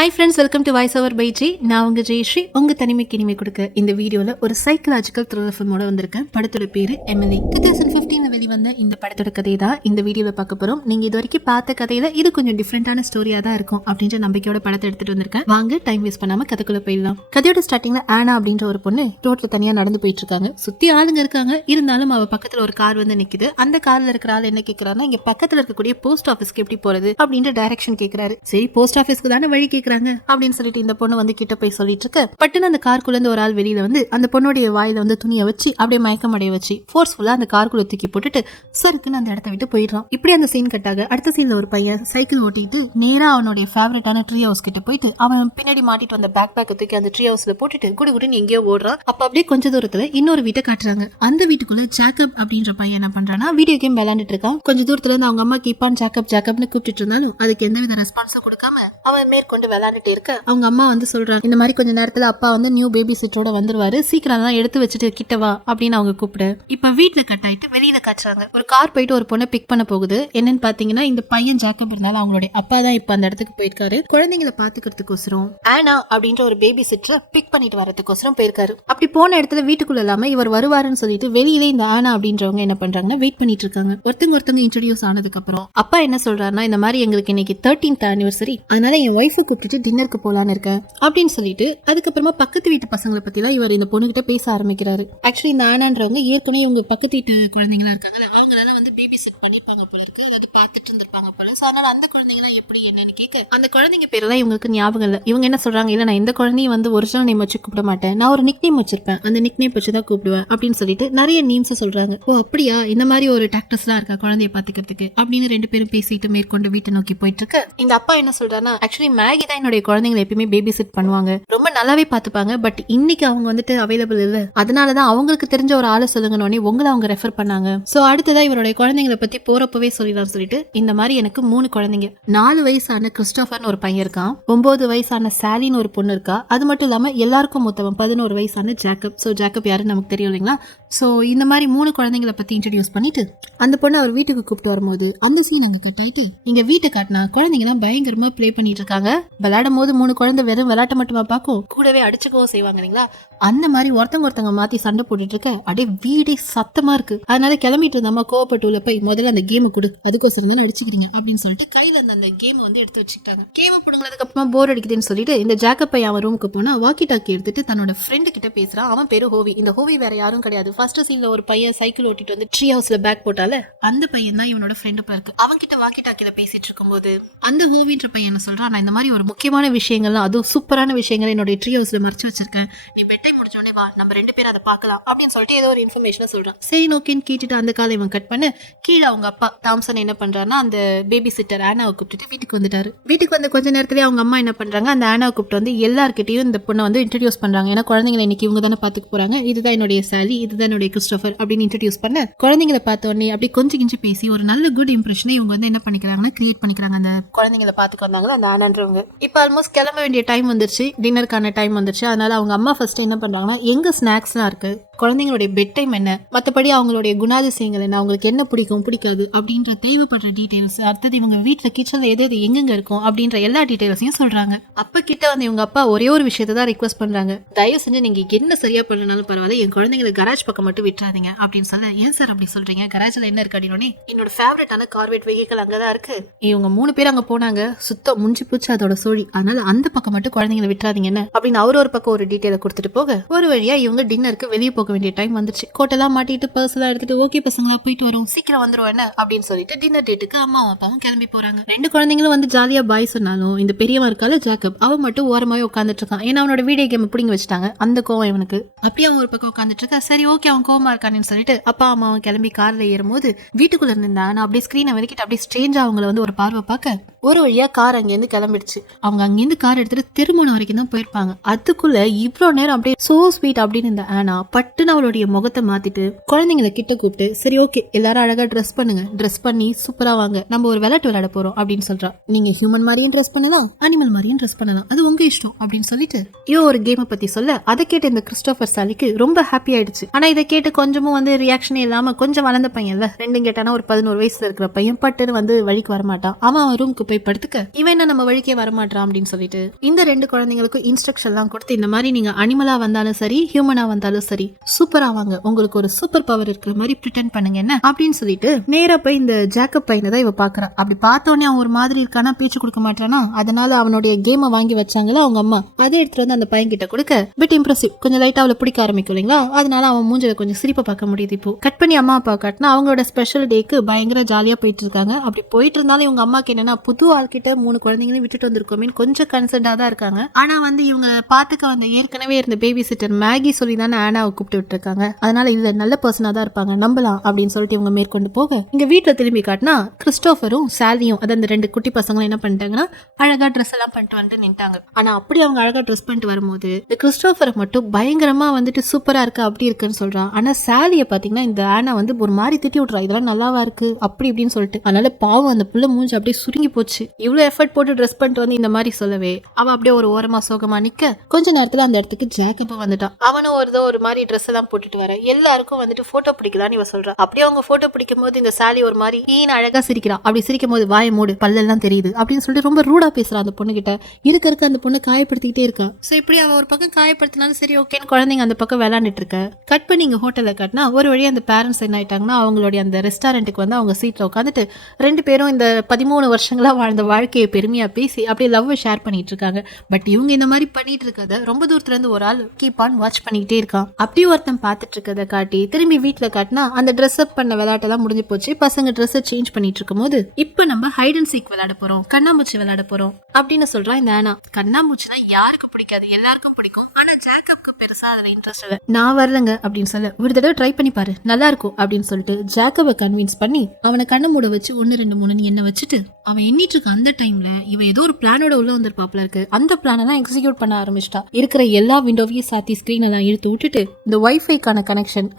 Hi friends, welcome to voice over by G. நான் உங்கள் ஜெயஸ்ரீ. உங்கள் தனிமைக்கு இனிமை கொடுக்க இந்த வீடியோவில் ஒரு சைக்கலாஜிக்கல் த்ரில்லர் ஃபிலிமோட வந்திருக்கேன். படத்தோட பேர் எம்எல்ஏ. 2015 வெளிவந்த இந்த படத்தோட கதை தான் இந்த வீடியோவில் பார்க்க போகிறோம். நீங்கள் இது வரைக்கும் பார்த்த கதையில் இது கொஞ்சம் டிஃப்ரெண்டான ஸ்டோரியாக தான் இருக்கும் அப்படின்ற நம்பிக்கையோட படத்தை எடுத்துகிட்டு வந்திருக்கேன். வாங்க டைம் வேஸ்ட் பண்ணாமல் கதைக்குள்ளே போயிடலாம். கதையோட ஸ்டார்டிங்கில் ஆனா அப்படின்ற ஒரு பொண்ணு ரோட்டில் தனியாக நடந்து போயிட்டு இருக்காங்க. சுற்றி ஆளுங்க இருக்காங்க. இருந்தாலும் அவள் பக்கத்தில் ஒரு கார் வந்து நிற்குது. அந்த காரில் இருக்கிற ஆள் என்ன கேட்குறாருன்னா, இங்கே பக்கத்தில் இருக்கக்கூடிய போஸ்ட் ஆஃபீஸ்க்கு எப்படி போகிறது அப்படின்ற டைரக்ஷன் கேட்குறாரு. சரி, போஸ்ட் ஆஃபீஸ்க்கு தானே வழி கேக்குறாங்க அப்படின்னு சொல்லிட்டு இந்த பொண்ணு வந்து கிட்ட போய் சொல்லிட்டு இருக்க, பட்டுன்னு அந்த கார்க்குள்ள இருந்து ஒரு ஆள் வெளியில வந்து அந்த பொண்ணுடைய வாயில வந்து துணியை வச்சு அப்படியே மயக்கம் அடைய வச்சு ஃபோர்ஸ்ஃபுல்லா அந்த கார்க்குள்ள தூக்கி போட்டுட்டு சருக்குன்னு அந்த இடத்த விட்டு போயிடுறான். இப்படி அந்த சீன் கட்டாக அடுத்த சீன்ல ஒரு பையன் சைக்கிள் ஓட்டிட்டு நேரா அவனுடைய ஃபேவரட்டான ட்ரீ ஹவுஸ் கிட்ட போயிட்டு அவன் பின்னாடி மாட்டிட்டு வந்த பேக் பேக்கை தூக்கி அந்த ட்ரீ ஹவுஸ்ல போட்டுட்டு குடுகுடுன்னு எங்கேயோ ஓடுறான். அப்ப அப்படியே கொஞ்ச தூரத்துல இன்னொரு வீட்டை காட்டுறாங்க. அந்த வீட்டுக்குள்ள ஜாக்கப் அப்படின்ற பையன் என்ன பண்றான்னா, வீடியோ கேம் விளையாண்டுட்டு இருக்கான். கொஞ்ச தூரத்துல இருந்து அவங்க அம்மா கீப்பான் ஜாக்கப் ஜாக்கப்னு கூப்பிட்டு இருந்தாலும் அதுக்கு எந்தவித ரெஸ்பான்ஸும் கொடுக்காம அவன் மேற்கொண்டு விளையாண்டுட்டு இருக்க, அவங்க அம்மா வந்து சொல்றாங்க, இந்த மாதிரி கொஞ்ச நேரத்துல அப்பா வந்து நியூ பேபி சிட்டரோட வந்துருவாரு, சீக்கிரம் தான் எடுத்து வச்சுட்டு கிட்ட வா அப்படின்னு அவங்க கூப்பிட. இப்ப வீட்டுல கட் ஆயிட்டு வெளியில காட்டுறாங்க. ஒரு கார் போயிட்டு ஒரு பொண்ணை பிக் பண்ண போகுது. என்னன்னு பாத்தீங்கன்னா, இந்த பையன் ஜாக்கப் இருந்தாலும் அவங்களுடைய அப்பா தான் இப்ப அந்த இடத்துக்கு போயிருக்காரு. குழந்தைங்களை பாத்துக்கிறதுக்கோசரம் ஆனா அப்படின்ற ஒரு பேபி சிட்டரை பிக் பண்ணிட்டு வரதுக்கோசரம் போயிருக்காரு. அப்படி போன இடத்துல வீட்டுக்குள்ள இல்லாம இவர் வருவாருன்னு சொல்லிட்டு வெளியிலே இந்த ஆனா அப்படின்றவங்க என்ன பண்றாங்கன்னா வெயிட் பண்ணிட்டு இருக்காங்க. ஒருத்தங்க இன்ட்ரோடியூஸ் ஆனதுக்கு அப்புறம் அப்பா என்ன சொல்றாருன்னா, இந்த மாதிரி எங்களுக்கு இன்னைக்கு 13th anniversary, அதனால என் ஒய்ஃபை கூப்பிட்டு டின்னருக்கு போலான்னு இருக்கேன் அப்படின்னு சொல்லிட்டு அதுக்கப்புறமா பக்கத்து வீட்டு பசங்களை பத்தி தான் இவர் இந்த பொண்ணுகிட்ட பேச ஆரம்பிக்கிறாரு. ஆக்சுவலி இந்த ஆனான்றவங்க ஏற்கனவே இவங்க பக்கத்து வீட்டு குழந்தைங்களா இருக்காங்க, அவங்களால வந்து பேபி செட் பண்ணிருப்பாங்க போல இருக்கு, அதாவது பார்த்துட்டு இருந்திருப்பாங்க போல. சோ அதனால அந்த குழந்தைங்களாம் எப்படி என்னன்னு கேட்க, அந்த குழந்தைங்க பேரெல்லாம் இவங்களுக்கு ஞாபகம் இல்லை. இவங்க என்ன சொல்றாங்க, இல்ல நான் இந்த குழந்தைய வந்து ஒரிஜினல் நேம் வச்சு கூப்பிட மாட்டேன், நான் ஒரு நிக் நேம் வச்சிருப்பேன், அந்த நிக் நேம் வச்சு தான் கூப்பிடுவேன் அப்படின்னு சொல்லிட்டு நிறைய நேம்ஸ் சொல்றாங்க. ஓ அப்படியா, இந்த மாதிரி ஒரு டாக்டர்ஸ் எல்லாம் இருக்கா குழந்தைய பாத்துக்கிறதுக்கு அப்படின்னு ரெண்டு பேரும் பேசிட்டு மேற்கொண்டு வீட்டை நோக்கி போயிட்டு இருக்கு. இந்த அப்பா என்ன சொல்றாருன்னா, ஆக்சுவலி மேகி தான் என்னுடைய குழந்தைங்களை எப்பயுமே பேபி செட் பண்ணுவாங்க, ரொம்ப நல்லாவே பாத்துப்பாங்க, பட் இன்னைக்கு அவங்க வந்துட்டு அவைலபிள் இல்ல, அதனாலதான் அவங்களுக்கு தெரிஞ்ச ஒரு ஆளை சொல்லுங்கன்னு உங்களை அவங்க ரெஃபர் பண்ணாங்க. சோ அடுத்ததான் இவருடைய குழந்தைங்களை பத்தி போறப்பவே சொல்லிடலாம் சொல்லிட்டு, இந்த மாதிரி எனக்கு 3 குழந்தைங்க, 4 வயசான கிறிஸ்டோபர்னு ஒரு பையன் இருக்கான், 9 வயசான சாலின்னு ஒரு பொண்ணு இருக்கா, அது மட்டும் இல்லாம எல்லாருக்கும் மொத்தம் 11 வயசான ஜாக்கப். சோ ஜாக்கப் யாருன்னு நமக்கு தெரியும் இல்லைங்களா. சோ இந்த மாதிரி 3 குழந்தைங்களை பத்தி இன்ட்ரோடியூஸ் பண்ணிட்டு அந்த பொண்ணு அவர் வீட்டுக்கு கூப்பிட்டு வரும்போது அந்த சீன் அங்க கட் ஆயிட்டு நீங்க வீட்டை காட்டினா குழந்தைங்க எல்லாம் பயங்கரமா பிளே பண்ணிட்டு இருக்காங்க. விளையாடும் போது 3 குழந்தை வெறும் விளையாட்ட மட்டுமா பார்க்கும், கூடவே அடிச்சுக்கவும் செய்வாங்க இல்லைங்களா. அந்த மாதிரி ஒருத்தங்க மாத்தி சண்டை போட்டுட்டு இருக்க அப்படியே வீடே சத்தமா இருக்கு. அதனால கிளம்பிட்டு இருந்தாம கோவப்பட்டு உள்ள போய் முதல்ல அந்த கேமை கொடு, அதுக்கோசரம் தான் அடிச்சுக்கிறீங்க அப்படின்னு சொல்லிட்டு கையில அந்த கேமை வந்து எடுத்து வச்சுக்கிட்டாங்க. கேமை பிடுங்களதுக்கு அப்புறமா போர் அடிக்குதுன்னு சொல்லிட்டு இந்த ஜாக்கப் பையன் அவன் ரூமுக்கு போனா வாக்கி டாக்கி எடுத்துட்டு தன்னோட ஃப்ரெண்டு கிட்ட பேசுறான். அவன் பேரு ஹோவி. இந்த ஹோவி வேற யாரும் கிடையாது, ஃபர்ஸ்ட் சீன்ல ஒரு பையன் சைக்கிள் ஓட்டிட்டு வந்து ட்ரீ ஹவுஸ்ல பேக் போட்டால அந்த பையன் தான் இவனோட ஃப்ரெண்டு போல இருக்கு. அவன் கிட்ட வாக்கி டாக்கில பேசிட்டு இருக்கும்போது அந்த ஹோவின்ற பையன் என்ன சொல்றான், நான் இந்த மாதிரி ஒரு முக்கியமான விஷயங்கள்லாம், அதுவும் சூப்பரான விஷயங்கள் என்னோட ட்ரீ ஹவுஸ்ல மறைச்சு வச்சிருக்கேன், நீ பெட்டை முடிச்சோடனே வா, நம்ம 2 பேரும் அதை பார்க்கலாம் அப்படின்னு சொல்லிட்டு ஏதோ ஒரு இன்ஃபர்மேஷனை சொல்றான். சரி நோக்கின்னு கேட்டுட்டு அந்த காலை இவன் கட் பண்ண கீழே அவங்க அப்பா தாம்சன் என்ன பண்றாருன்னா, அந்த பேபி சிட்டர் ஆனாவை கூப்பிட்டு வீட்டுக்கு வந்துட்டாரு. வீட்டுக்கு வந்து கொஞ்ச நேரத்திலேயே அவங்க அம்மா என்ன பண்றாங்க, அந்த ஆனாவை கூப்பிட்டு வந்து எல்லார்கிட்டையும் இந்த பொண்ணை வந்து இன்ட்ரடியூஸ் பண்றாங்க. ஏன்னா குழந்தைங்களை இன்னைக்கு இவங்க தானே பாத்துக்க போறாங்க, இதுதான் என்னுடைய சாலி, இதுதான் என்னுடைய கிறிஸ்டோபர் அப்படின்னு இன்ட்ரடியூஸ் பண்ண குழந்தைங்களை பார்த்த உடனே அப்படி கொஞ்சம் கிஞ்சி பேசி ஒரு நல்ல குட் இம்ப்ரெஷனை இவங்க வந்து என்ன பண்ணிக்கிறாங்கன்னா கிரியேட் பண்ணிக்கிறாங்க. அந்த குழந்தைங்களை பாத்துக்க வந்தாங்களா அந்த ஆனான்றவங்க. இப்ப ஆல்மோஸ்ட் கிளம்ப வேண்டிய டைம் வந்துருச்சு, டின்னருக்கான டைம் வந்துருச்சு. அதனால அவங்க அம்மா ஃபர்ஸ்ட் என்ன பண்றாங்கன்னா, எங்க ஸ்நாக்ஸ்லாம் இருக்கு, குழந்தைங்களுடைய பெட் டைம் என்ன, மற்றபடி அவங்களுடைய குணாதிசயங்கள் என்ன, அவங்களுக்கு என்ன பிடிக்கும் பிடிக்காது அப்படின்ற தேவைப்படுற டீடைல்ஸ், அடுத்தது இவங்க வீட்டில் கிச்சன்ல எது எங்கெங்க இருக்கும் அப்படின்ற எல்லா டீடைல்ஸையும் சொல்றாங்க. அப்ப கிட்ட வந்து இவங்க அப்பா ஒரே ஒரு விஷயத்தை தான் ரிக்வெஸ்ட் பண்றாங்க, தயவு செஞ்சு நீங்க என்ன சரியா பண்ணனாலும் பரவாயில்ல, என் குழந்தைங்களை கராஜ் பக்கம் மட்டும் விட்டுறாதீங்க அப்படின்னு சொல்ல. ஏன் சார் அப்படி சொல்றீங்க, கராஜ்ல என்ன இருக்கு அப்படின்னு, என்னோட ஃபேவரட்டான கார்பெட் வெஹிக்கிள் அங்கதான் இருக்கு. இவங்க 3 பேர் அங்க போனாங்க, சுத்தம் முடிஞ்சு போச்சு அதோட சோழி, அதனால அந்த பக்கம் மட்டும் குழந்தைங்களை விட்டுறாதீங்கன்னு அப்படின்னு அவர் ஒரு பக்கம் ஒரு டீடைலை கொடுத்துட்டு போக, ஒரு வழியா இவங்க டின்னருக்கு வெளியே போக வேண்டிய டைம் வந்துருச்சு. கோட்டெல்லாம் மாட்டிட்டு பர்ஸ் எல்லாம் எடுத்துட்டு ஓகே பசங்களா போயிட்டு வரும், சீக்கிரம் வந்துரும் என்ன அப்படின்னு சொல்லிட்டு டின்னர் டேட்டுக்கு அம்மாவும் அப்பாவும் கிளம்பி போறாங்க. 2 குழந்தைங்களும் வந்து ஜாலியா பாய் சொன்னாலும் இந்த பெரியவன் இருக்கால ஜாக்கப், அவன் மட்டும் ஓரமாவே உட்காந்துட்டு இருக்கான். ஏன்னா அவனோட வீடியோ கேம் பிடிங்கி வச்சுட்டாங்க, அந்த கோவம் இவனுக்கு. அப்படியே அவன் ஒரு பக்கம் உட்காந்துட்டு இருக்கா. சரி ஓகே அவன் கோவமா இருக்கான்னு சொல்லிட்டு அப்பா அம்மாவும் கிளம்பி கார்ல ஏறும்போது வீட்டுக்குள்ள இருந்தா நான் அப்படியே ஸ்கிரீனை வரைக்கிட்டு அப்படியே ஸ்ட்ரேஞ்சா அவங்கள வந்து ஒரு பார்வை பார்க்க ஒரு வழியா கார் அங்கேருந்து கிளம்பிடுச்சு. அவங்க அங்கேருந்து கார் எடுத்துட்டு திருமணம் வரைக்கும் தான் போயிருப்பாங்க. அதுக்குள்ள இவ்வளவு நேரம் அப்படியே சோ ஸ்வீட் அப்படின்னு இந்த ஆனா பட்டு சட்டுன்னு அவளுடைய முகத்தை மாத்திட்டு குழந்தைங்களை கிட்ட கூப்பிட்டு சரி ஓகே எல்லாரும் அழகா ட்ரெஸ் பண்ணுங்க, ட்ரெஸ் பண்ணி சூப்பரா வாங்க, நம்ம ஒரு விளையாட்டு விளையாட போறோம் அப்படின்னு சொல்றா. நீங்க ஹியூமன் மாதிரியும் ட்ரெஸ் பண்ணலாம், அனிமல் மாதிரியும் ட்ரெஸ் பண்ணலாம், அது உங்க இஷ்டம் அப்படின்னு சொல்லிட்டு இவ ஒரு கேமை பத்தி சொல்ல அதை கேட்டு இந்த கிறிஸ்டோபர் சாலிக்கு ரொம்ப ஹாப்பி ஆயிடுச்சு. ஆனா இதை கேட்டு கொஞ்சமும் ரியாக்ஷனே இல்லாம கொஞ்சம் வளர்ந்த பையன்ல, ரெண்டும் கேட்டானா ஒரு 11 வயசுல இருக்கிற பையன் பட்டுன்னு வழிக்கு வரமாட்டான். அவன் ரூமுக்கு போய் படுத்துக்க இவன் என்ன நம்ம வழிக்கே வரமாட்டான் அப்படின்னு சொல்லிட்டு இந்த 2 குழந்தைங்களுக்கும் இன்ஸ்ட்ரக்ஷன் எல்லாம் கொடுத்து இந்த மாதிரி நீங்க அனிமலா வந்தாலும் சரி ஹியூமனா வந்தாலும் சரி சூப்பரா வாங்க, உங்களுக்கு ஒரு சூப்பர் பவர் இருக்கிற மாதிரி பிரிட்டன் பண்ணுங்க என்ன அப்படின்னு சொல்லிட்டு நேரா போய் இந்த ஜேக்கப் பையனை தான் இவ பாக்குறா. அப்படி பார்த்தோன்னே அவன் ஒரு மாதிரி இருக்கானா, பேச்சு கொடுக்க மாட்டானா. அதனால அவனுடைய கேமை வாங்கி வச்சாங்களா அவங்க அம்மா, அதை எடுத்துட்டு வந்து அந்த பையன் கிட்ட கொடுக்க பிட் இம்ப்ரெசிவ், கொஞ்சம் லைட்டா அவளை பிடிக்க ஆரம்பிக்கும் இல்லைங்களா. அதனால அவன் மூஞ்சில கொஞ்சம் சிரிப்பை பார்க்க முடியுது. இப்போ கட் பண்ணி அம்மா அப்பா காட்டினா அவங்களோட ஸ்பெஷல் டேக்கு பயங்கர ஜாலியா போயிட்டு இருக்காங்க. அப்படி போயிட்டு இருந்தாலும் இவங்க அம்மாக்கு என்னன்னா புது ஆள்கிட்ட 3 குழந்தைங்களையும் விட்டுட்டு வந்திருக்கோமே கொஞ்சம் கன்சர்ன்டா தான் இருக்காங்க. ஆனா இவங்க பாத்துக்க வந்த ஏற்கனவே இருந்த பேபி சிட்டர் மேகி சொல்லி தானே ஆனாவை கூப்பிட்டு விட்டுருக்காங்க. அதனால இல்ல நல்ல பர்சனா தான் இருப்பாங்க நம்பலாம் அப்படின்னு சொல்லிட்டு இவங்க மேற்கொண்டு போக இங்க வீட்டுல திரும்பி காட்டினா கிறிஸ்டோபரும் சாலியும் அதான் அந்த 2 குட்டி பசங்களும் என்ன பண்ணிட்டாங்கன்னா அழகா ட்ரெஸ் எல்லாம் பண்ணிட்டு வந்துட்டு நின்ட்டாங்க. ஆனா அப்படி அவங்க அழகா ட்ரெஸ் பண்ணிட்டு வரும்போது இந்த கிறிஸ்டோபரை மட்டும் பயங்கரமா சூப்பரா இருக்கு அப்படி இருக்குன்னு சொல்றான். ஆனா சாலிய பாத்தீங்கன்னா இந்த ஆனா ஒரு மாதிரி திட்டி விட்டுறா, இதெல்லாம் நல்லாவா இருக்கு அப்படி இப்படின்னு சொல்லிட்டு. அதனால பாவம் அந்த புள்ள மூஞ்சி அப்படியே சுருங்கி போச்சு. இவ்வளவு எஃபர்ட் போட்டு ட்ரெஸ் பண்ணிட்டு வந்து இந்த மாதிரி சொல்லவே அவ அப்படியே ஒரு ஓரமா சோகமா நிக்க கொஞ்ச நேரத்துல அந்த இடத்துக்கு ஜேக்கப் வந்துட்டான். அவனும் ஒரு மாதிரி ட்ரெஸ் எல்லாம் போட்டுட்டு வர எல்லாருக்கும் போட்டோ பிடிக்கலான்னு இவ சொல்றா. அப்படியே அவங்க போட்டோ பிடிக்கும் போது இந்த சாலி ஒரு மாதிரி அழகா சிரிக்கிறான். அப்படி சிரிக்கும் போது வாய மூடு பல்லெல்லாம் தெரியுது அப்படின்னு சொல்லிட்டு ரொம்ப ரூடா பேசுறான் அந்த பொண்ணு கிட்ட. இருக்க அந்த பொண்ணு காயப்படுத்திக்கிட்டே இருக்கா. சோ இப்படி அவ ஒரு பக்கம் காயப்படுத்தினாலும் சரி ஓகேன்னு குழந்தைங்க அந்த பக்கம் விளையாண்டுட்டு இருக்க. கட் பண்ணி இங்க ஹோட்டல்ல காட்டினா ஒரு வழி அந்த பேரண்ட்ஸ் என்ன ஆயிட்டாங்கன்னா அவங்களுடைய அந்த ரெஸ்டாரண்ட்டுக்கு அவங்க சீட்ல உட்காந்துட்டு 2 பேரும் இந்த 13 வருஷங்களா வாழ்ந்த வாழ்க்கையை பெருமையா பேசி அப்படியே லவ் ஷேர் பண்ணிட்டு இருக்காங்க. பட் இவங்க இந்த மாதிரி பண்ணிட்டு இருக்கத ரொம்ப தூரத்துல இருந்து ஒரு ஆள் கீப் ஆன் வாட்ச் பண்ணிக்கிட்டே இருக்கான். அப்படி ஒருத்தன் பாத்துட்டு இருக்கத காட்டி திரும்பி வீட்டுல காட்டினா அந்த ட்ரெஸ் அப் பண்ண விளையாட்டெல்லாம் முடிஞ்சு போச்சு. பசங்க ட்ரெஸ் சேஞ்ச் பண்ணிட்டு இருக்கும் போது இப்ப நம்ம ஹைட் அண்ட் சீக் விளையாட போறோம், கண்ணாமூச்சி விளையாட போறோம் அப்படின்னு சொல்றான் இந்த ஆனா. கண்ணாமூச்சினா யாருக்கு பிடிக்காது, எல்லாருக்கும் பிடிக்கும். ஆனா ஜேக்கப்க்கு பெருசா அதுல இன்ட்ரெஸ்ட் இல்ல. நான் வரலங்க அப்படின்னு சொல்ல ஒரு தடவை ட்ரை பண்ணி பாரு நல்லா இருக்கும் அப்படின்னு சொல்லிட்டு ஜேக்கபை கன்வின்ஸ் பண்ணி அவனை கண்ணை மூட வச்சு 1 2 3 என்ன வச்சுட்டு அவன் எண்ணிட்டு இருக்க அந்த டைம்ல இவன் ஏதோ ஒரு பிளானோட உள்ள வந்திருப்பாப்ல இருக்கு. அந்த பிளான் எல்லாம் எக்ஸிக்யூட் பண்ண ஆரம்பிச்சிட்டா. இருக்கிற எல்லா விண்டோவையும் சாத்தி ஸ்கிரீன் எல்லாம் இழுத்து விட்டுட்டு இந்த வைஃபைக்கான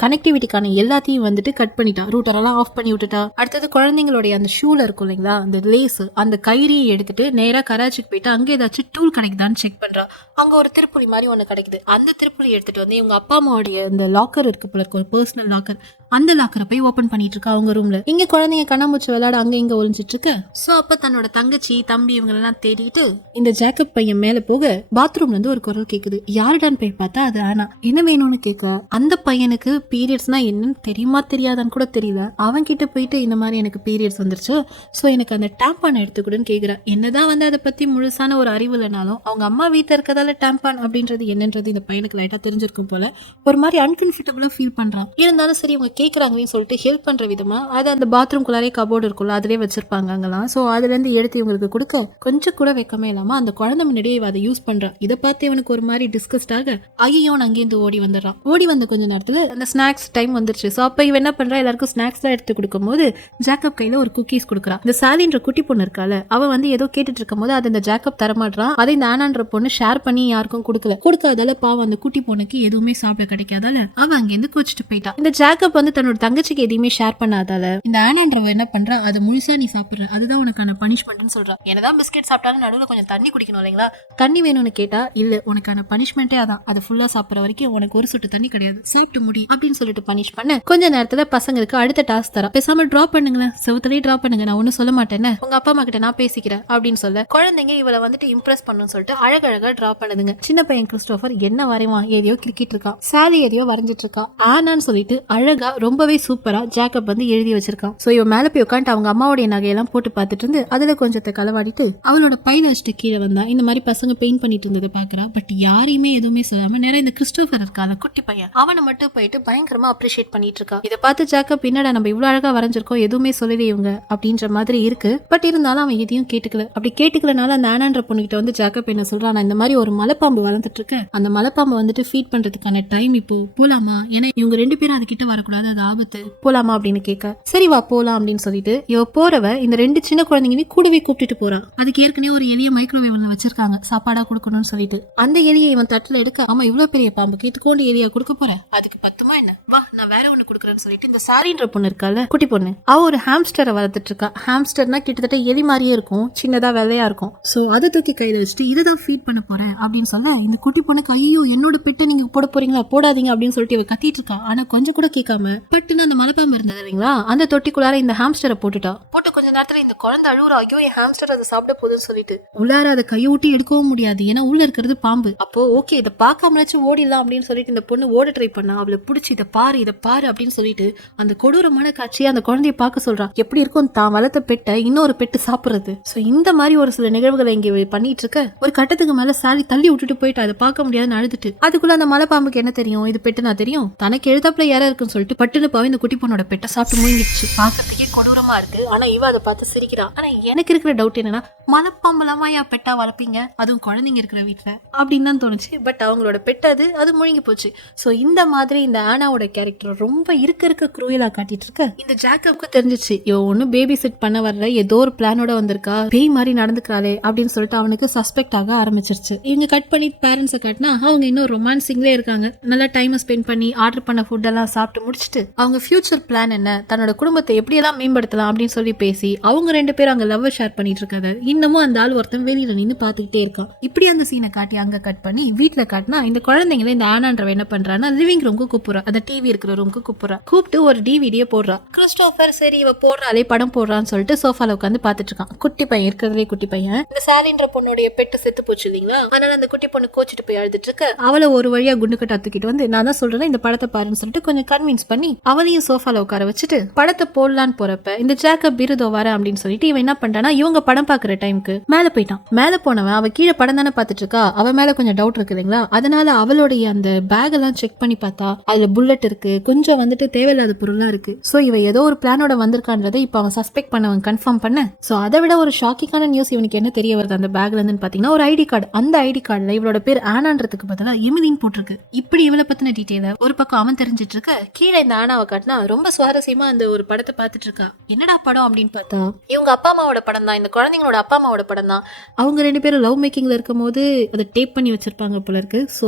கனெக்டிவிட்டிக்கான எல்லாத்தையும் கட் பண்ணிட்டா. ரூட்டர் எல்லாம் ஆஃப் பண்ணி விட்டுட்டா. அடுத்தது குழந்தைங்களுடைய அந்த ஷூல இருக்கும் இல்லைங்களா அந்த லேஸ் அந்த கயிறியை எடுத்துட்டு நேரா கராச்சிக்கு போயிட்டு அங்க ஏதாச்சும் டூல் கிடைக்குதான்னு செக் பண்றா. அங்க ஒரு திருப்புளி மாதிரி ஒண்ணு கிடைக்குது. அந்த திருப்புளி எடுத்துட்டு வந்து இவங்க அப்பா அம்மாவுடைய இந்த லாக்கர் இருக்கு போல இருக்கு, ஒரு பர்சனல் லாக்கர், அந்த லாக்கரை போய் ஓபன் பண்ணிட்டு இருக்கா அவங்க ரூம்ல. இங்க குழந்தைங்க கண்ணாமூச்சி விளையாட அங்க இங்க ஒளிஞ்சிட்டு இருக்க. சோ அப்ப தன்னோட தங்கச்சி தம்பி இவங்க எல்லாம் தேடிட்டு இந்த ஜேக்கப் பையன் மேல போக பாத்ரூம்ல இருந்து ஒரு குரல் கேக்குது. யாருடான்னு போய் பார்த்தா அது ஆனா. என்ன வேணும்னு கேட்க அந்த பையனுக்கு பீரியட்ஸ்னா என்னன்னு தெரியுமா தெரியாதான்னு கூட தெரியல. அவன் கிட்ட போயிட்டு இந்த மாதிரி எனக்கு பீரியட்ஸ் வந்துருச்சு, சோ எனக்கு அந்த டாம்பான் எடுத்துக்கூடன்னு கேக்குறா. என்னதான் அதை பத்தி முழுசான ஒரு அறிவு இல்லைனாலும் அவங்க அம்மா வீட்டுல இருக்கதால டாம்பான் அப்படின்றது என்னன்றது இந்த பையனுக்கு லைட்டா தெரிஞ்சிருக்கும் போல. ஒரு மாதிரி அன்கம்ஃபர்டபுளா ஃபீல் பண்றான். இருந்தாலும் சரி அவங்க கேக்குறாங்கன்னு சொல்லிட்டு ஹெல்ப் பண்ற விதமா அது அந்த பாத்ரூம் குள்ளாரே கபோர்டு இருக்கும்ல அதுலயே வச்சிருப்பாங்க அங்கெல்லாம். சோ அதுல இருந்து எடுத்து இவங்களுக்கு கொடுக்க கொஞ்சம் கூட வைக்கமே இல்லாம அந்த குழந்தை முன்னாடியே அதை யூஸ் பண்றா. இதை பார்த்து இவனுக்கு ஒரு மாதிரி டிஸ்கஸ்டாக ஐயோ அங்கேருந்து ஓடி வந்துடுறான். ஓடி வந்த கொஞ்ச நேரத்துல அந்த ஸ்நாக்ஸ் டைம் வந்துருச்சு. சோ அப்ப இவன் என்ன பண்றா, எல்லாருக்கும் ஸ்நாக்ஸ் தான் எடுத்து கொடுக்கும் போது ஜேக்கப் கையில ஒரு குக்கீஸ் கொடுக்குறா. இந்த சாலின்ற குட்டி பொண்ணு இருக்கால அவ ஏதோ கேட்டுட்டு இருக்கும் போது அதை இந்த ஜேக்கப் தரமாட்டான். அதை இந்த ஆனான்ற பொண்ணு ஷேர் பண்ணி யாருக்கும் கொடுக்காதால பாவம் அந்த குட்டி பொண்ணுக்கு எதுவுமே சாப்பிட கிடைக்காதால அவ அங்கிருந்து கூச்சிட்டு போயிட்டா. இந்த ஜேக்கப் தன்னோட தங்கச்சிக்கு எதையுமே ஷேர் பண்ணாதால இந்த ஆனான்றவ என்ன பண்றா, அதை முழுசா நீ சாப்பிடுற அதுதான் உனக்கான பனிஷ்மெண்ட்னு சொல்றா. என்னதான் பிஸ்கெட் சாப்பிட்டாலும் நடுவில் கொஞ்சம் தண்ணி குடிக்கணும் இல்லைங்களா. தண்ணி வேணும்னு கேட்டா இல்ல உனக்கான பனிஷ்மெண்டே அதான், அதை ஃபுல்லா சாப்பிடுற வரைக்கும் உனக்கு ஒரு சொட்டு தண்ணி கிடையாது, சாப்பிட்டு முடி அப்படின்னு சொல்லிட்டு பனிஷ் பண்ண கொஞ்ச நேரத்துல பசங்களுக்கு அடுத்த டாஸ்க் தரா. பேசாம டிராப் பண்ணுங்களேன், செவத்துலயே டிராப் பண்ணுங்க, நான் ஒன்னும் சொல்ல மாட்டேன்னு உங்க அப்பா அம்மா கிட்ட நான் பேசிக்கிறேன் அப்படின்னு சொல்ல குழந்தைங்க இவளை இம்ப்ரெஸ் பண்ணணும்னு சொல்லிட்டு அழகழகா டிராப் பண்ணுதுங்க. சின்ன பையன் கிறிஸ்டோபர் என்ன வரைவான், ஏதையோ கிரிக்கெட் இருக்கா, சாலி எதையோ வரைஞ்சிட்டு இருக்கா. ஆனான்னு சொல்லிட்டு அழகா ரொம்பவே சூப்பரா ஜேக்கப் எழுதி வச்சிருக்கான். சோ இவன் மேல போய் உட்காந்து அவங்க அம்மாவுடைய நகையெல்லாம் போட்டு பார்த்துட்டு இருந்து அதுல கொஞ்சத்தை களவாடிட்டு அவளோட பையில வச்சுட்டு கீழே வந்தா. இந்த மாதிரி பசங்க பெயிண்ட் பண்ணிட்டு இருந்ததை பாக்குறா. பட் யாரையுமே எதுவுமே சொல்லாம நேரம் இந்த கிறிஸ்டோபர் இருக்கால குட்டி பையன் அவனை மட்டும் போயிட்டு பயங்கரமா அப்ரிஷியேட் பண்ணிட்டு இருக்கா. இதை பார்த்து ஜேக்கப் பின்னடா நம்ம இவ்வளவு அழகா வரைஞ்சிருக்கோம் எதுவுமே சொல்லல இவங்க அப்படின்ற மாதிரி இருக்கு. பட் இருந்தாலும் அவன் எதையும் கேட்டுக்கல. அப்படி கேட்டுக்கலனால அந்த ஆனான்ற பொண்ணுகிட்ட ஜேக்கப் என்ன சொல்றான், நான் இந்த மாதிரி ஒரு மலைப்பாம்பு வளர்ந்துட்டு இருக்கேன், அந்த மலைப்பாம்பு ஃபீட் பண்றதுக்கான டைம் இப்போ போலாமா, ஏன்னா இவங்க 2 பேரும் அதுகிட்ட வரக்கூடாது, அது ஆபத்து, போலாமா அப்படின்னு கேட்க சரி வா போலாம் அப்படின்னு சொல்லிட்டு இவ போறவ இந்த 2 சின்ன குழந்தைங்களையும் கூடவே கூப்பிட்டு போறா. அதுக்கு ஏற்கனவே ஒரு எலிய மைக்ரோவேவ்ல வச்சிருக்காங்க சாப்பாடா கொடுக்கணும்னு சொல்லிட்டு. அந்த எலியை இவன் தட்டுல எடுக்க, ஆமா இவ்வளவு பெரிய பாம்புக்கு இதுக்கோண்டு எலியா கொடுக்க போற, அதுக்கு பத்துமா என்ன, வா நான் வேற ஒண்ணு கொடுக்குறேன்னு சொல்லிட்டு இந்த சாரின்ற பொண்ணு இருக்கால, குட்டி பொண்ணு, அவ ஒரு ஹாம்ஸ்டரை வளர்த்துட்டு இருக்கா. ஹாம்ஸ்டர்னா கிட்டத்தட்ட எலி மாதிரியே இருக்கும், சின்னதா வெள்ளையா இருக்கும். சோ அதை தூக்கி கையில வச்சுட்டு இதுதான் ஃபீட் பண்ண போறேன் அப்படின்னு சொல்ல, இந்த குட்டி பொண்ணுக்கு ஐயோ என்னோட பெட்டை நீங்க போட போறீங்களா, போடாதீங்க அப்படின்னு சொல்லிட்டு இவ கத்திட்டு இருக்கா. ஆனா கொஞ்சம் கூட கேட்காம பட்டுன்னு அந்த மலைப்பாம்பு இருந்தது இல்லைங்களா, அந்த தொட்டிக்குள்ளார இந்த ஹாம்ஸ்டரை போட்டுட்டா. போட்டு கொஞ்ச நேரத்துல இந்த குழந்தை அழுவுறா, ஐயோ என் ஹாம்ஸ்டர் அதை சாப்பிட போகுதுன்னு சொல்லிட்டு. உள்ளார அதை கையை விட்டு எடுக்கவும் முடியாது, ஏன்னா உள்ள இருக்கிறது பாம்பு. அப்போ ஓகே இதை பார்க்காமலாச்சும் ஓடிடலாம் அப்படின்னு சொல்லிட்டு இந்த பொண்ணு ஓட ட்ரை பண்ணா. அவளை பிடிச்சி இதை பாரு அப்படின்னு சொல்லிட்டு அந்த கொடூரமான காட்சியை அந்த குழந்தைய பார்க்க சொல்றா. எப்படி இருக்கும் தான் வளர்த்த பெட்டை இன்னொரு பெட்டு சாப்பிடுறது. சோ இந்த மாதிரி ஒரு சில நிகழ்வுகளை இங்க பண்ணிட்டு இருக்க, ஒரு கட்டத்துக்கு மேல சாலி தள்ளி விட்டுட்டு போயிட்டு அதை பார்க்க முடியாதுன்னு அழுதுட்டு, அதுக்குள்ள அந்த மலைப்பாம்புக்கு என்ன தெரியும், இது பெட்டுனா தெரியும், தனக்கு எழுதாப்புல யாரா இருக்குன்னு சொல்லிட்டு பட்டுன்னு பாவ இந்த குட்டி பொண்ணோட பெட்டை சாப்பிட்டு மூங்கிடுச்சு. பார்க்கறதுக்கே கொடூரமா இருக்கு. ஆனா இவ அதை பார்த்து சிரிக்கிறா. ஆனா எனக்கு இருக்கிற டவுட் என்னன்னா, மலைப்பாம்புலாமா யா பெட்டா வளர்ப்பீங்க, அதுவும் குழந்தைங்க இருக்கிற வீட்டுல அப்படின்னு தான் தோணுச்சு. பட் அவங்களோட பெட் அது முழுங்கி போச்சு. சோ இந்த மாதிரி இந்த ஆனாவோட கேரக்டர் ரொம்ப இருக்க குரூயலா காட்டிட்டு இருக்க, இந்த ஜாக்கப்க்கு தெரிஞ்சிச்சு இவ ஒண்ணு பேபி செட் பண்ண வரல, ஏதோ ஒரு பிளானோட வந்திருக்கா, பேய் மாதிரி நடந்துக்கிறாளே அப்படின்னு சொல்லிட்டு அவனுக்கு சஸ்பெக்ட் ஆக ஆரம்பிச்சிருச்சு. இவங்க கட் பண்ணி பேரண்ட்ஸை காட்டினா அவங்க இன்னும் ரொமான்சிங்லேயே இருக்காங்க. நல்லா டைம் ஸ்பெண்ட் பண்ணி ஆர்டர் பண்ண ஃபுட் எல்லாம் சாப்பிட்டு முடிச்சுட்டு அவங்க ஃபியூச்சர் பிளான் என்ன, தன்னோட குடும்பத்தை எப்படியெல்லாம் மேம்படுத்தலாம் அப்படின்னு சொல்லி பேசி அவங்க ரெண்டு பேரும் அங்க லவ் ஷேர் பண்ணிட்டு இருக்காது. இன்னமும் அந்த ஆள் ஒருத்தன் வெளியில நின்று பாத்துக்கிட்டே இருக்கான். இப்படி அந்த சீனை காட்டி அங்க கட் பண்ணி வீட்டுல காட்டினா இந்த குழந்தைங்களை இந்த ஆனான்றவ என்ன பண்றான்னா லிவிங் ரூம்க்கு கூப்பிடுறா, அந்த டிவி இருக்கிற ரூம்க்கு கூப்பிடுறா. கூப்பிட்டு ஒரு டிவிடியே போடுறா. கிறிஸ்டோபர் சரி இவ போடுறாளே படம் போடுறான்னு சொல்லிட்டு சோஃபால உட்காந்து பாத்துட்டு இருக்கான். குட்டி பையன் இருக்கிறதுலே குட்டி பையன். இந்த சாலின்ற பொண்ணுடைய பெட்டு செத்து போச்சு இல்லைங்களா, அதனால அந்த குட்டி பொண்ணு கோச்சிட்டு போய் அழுதுட்டு இருக்க, அவளை ஒரு வழியா குண்டு கட்ட தூக்கிட்டு வந்து நான் தான் சொல்றேன் இந்த படத்தை பாருன்னு சொல்லிட்டு கொஞ்சம் கன்வின்ஸ் பண்ணி அவளையும் சோஃபால உட்கார வச்சுட்டு படத்தை போடலான்னு போறப்ப இந்த ஜாக்கப் பிருதோ வர அப்படின்னு சொல்லிட்டு இவன் என்ன பண்றானா, இவங்க படம் பாக்குற டைமுக்கு மேல போயிட்டான். மேல போனவன் அவ கீழே படம் தானே பாத்துட்டு இருக்கா, அவ மேல கொஞ்சம் டவுட் இருக்கு இல்லைங்களா, அதனால அவளுடைய அந்த பேக் எல்லாம் செக் பண்ணி பார்த்தா அதுல புல்லட் இருக்கு, கொஞ்சம் வந்துட்டு தேவையில்லாத பொருளா இருக்கு. சோ இவ ஏதோ ஒரு பிளானோட வந்திருக்கான்றதை இப்ப அவன் சஸ்பெக்ட் பண்ணவன் கன்ஃபார்ம் பண்ண. சோ அதை விட ஒரு ஷாக்கிங்கான நியூஸ் இவனுக்கு என்ன தெரிய வருது அந்த பேக்ல இருந்து பாத்தீங்கன்னா, ஒரு ஐடி கார்டு. அந்த ஐடி கார்டுல இவளோட பேர் ஆனான்றதுக்கு பதிலா எமிலின் போட்டிருக்கு. இப்படி இவளை பத்தின டீடைல ஒரு பக்கம் அவன் தெரிஞ்சிட்டு இருக்க, கீழே இந்த ஆனாவை காட்டினா ரொம்ப சுவாரஸ்யமா அந்த ஒரு படத்தை பார்த்துட்டு இருக்கா. என்னடா படம் அப்படின்னு பார்த்தா இவங்க அப்பா அம்மாவோட படம் தான், இந்த குழந்தைங்களோட அப்பா அம்மாவோட படம் தான். அவங்க ரெண்டு பேரும் லவ் மேக்கிங்ல இருக்கும் போது அதை டேப் பண்ணி வச்சிருப்பாங்க போல இருக்கு. ஸோ